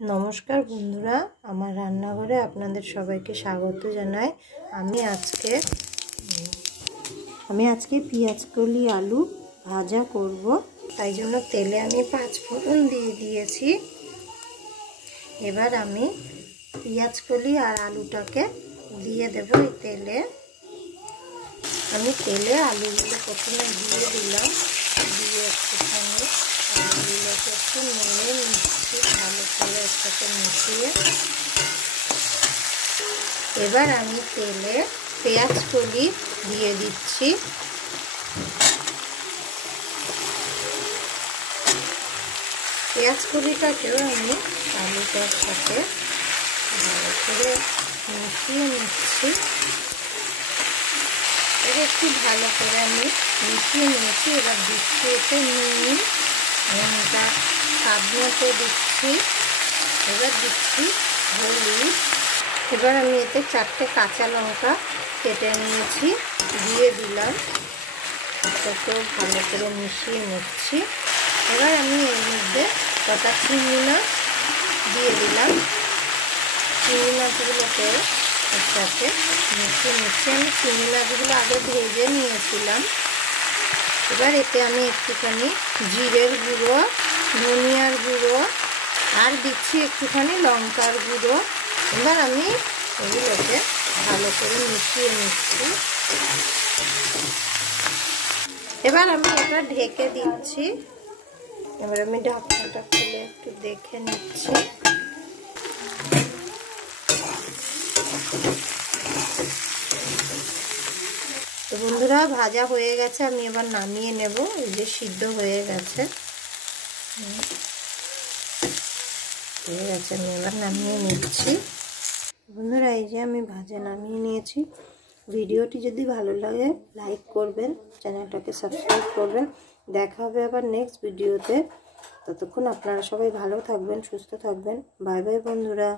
নমস্কার বন্ধুরা, আমার রান্নাঘরে আপনাদের সবাইকে স্বাগত জানাই। আমি আজকে পেঁয়াজকলি আলু ভাজা করব। তাই জন্য তেলে আমি 5 ফোড়ন দিয়ে দিয়েছি। এবার আমি পেঁয়াজকলি আর আলুটাকে দিয়ে দেব এই তেলে। আমি তেলে আলুগুলো প্রথমে দিয়ে দিলাম, দিয়ে একটুখানি আলুগুলোকে একটু নেড়ে নিচ্ছি ভালো করে একসাথে মিশিয়ে। এবার আমি তেলে পেঁয়াজকলি দিয়ে দিচ্ছি। পেঁয়াজকলিটাকেও আমি আলুটার সাথে ভালো করে মিশিয়ে নিচ্ছি। এবার একটু ভালো করে আমি মিশিয়ে নিয়েছি। এবার দিচ্ছি এতে নুনটা স্বাদ মতো দিচ্ছি। এবার দিচ্ছি হলুদ। এবার আমি এতে 4টে কাঁচা লঙ্কা কেটে নিয়েছি, দিয়ে দিলাম। এটাকেও ভালো করে মিশিয়ে নিচ্ছি। এবার আমি এর মধ্যে কটা চিংড়ি মাছ দিয়ে দিলাম। চিংড়ি মাছগুলোকে একসাথে মিশিয়ে নিচ্ছি। আমি চিংড়ি মাছগুলো আগে ভেজে নিয়েছিলাম। এবার এতে আমি একটুখানি জিরের গুঁড়ো, ধনিয়ার গুঁড়ো আর দিচ্ছি একটুখানি লঙ্কার গুঁড়ো। এবার আমি এগুলোকে ভালো করে মিশিয়ে নিচ্ছি। এবার আমি এটা ঢেকে দিচ্ছি। এবার আমি ঢাকনাটা খুলে একটু দেখে নিচ্ছি। তো বন্ধুরা, ভাজা হয়ে গেছে, আমি এবার নামিয়ে নেব। এই যে সিদ্ধ হয়ে গেছে, আমি এবার নামিয়ে নিচ্ছি। বন্ধুরা, এই যে আমি ভাজা নামিয়ে নিয়েছি। ভিডিওটি যদি ভালো লাগে লাইক করবেন, চ্যানেলটাকে সাবস্ক্রাইব করবেন। দেখা হবে আবার নেক্সট ভিডিওতে। ততক্ষণ আপনারা সবাই ভালো থাকবেন, সুস্থ থাকবেন। বাই বাই বন্ধুরা।